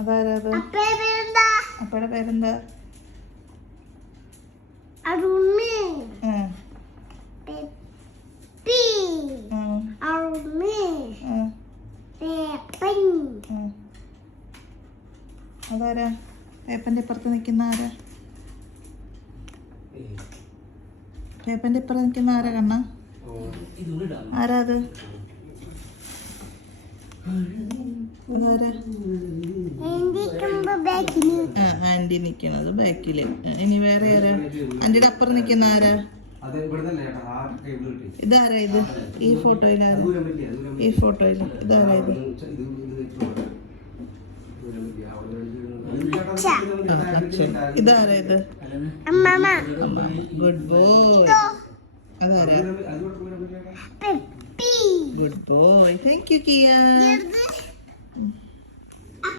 അതാരാ അത്? അപ്പയുടെ പേരെന്താ? അതാരാ? പേപ്പന്റെ ഇപ്പുറത്ത് നിൽക്കുന്ന ആരാ? പേപ്പന്റെ ഇപ്പുറത്ത് നിൽക്കുന്ന ആരാ കണ്ണ? ആരാ അത്? ആന്റി നിക്കണത് ബാക്കില്. ഇനി വേറെ ആരാ? ആന്റിയുടെ അപ്പുറം നിക്കുന്ന ആരാ? ഇതാരാ ഇത്? ഈ ഫോട്ടോയിലാരാ? ഈ ഫോട്ടോയില് ഇതാരാ ഇത്? ഇതാരാ ഇത്? Good boy. അതാരാ? Good boy. Thank you Kia.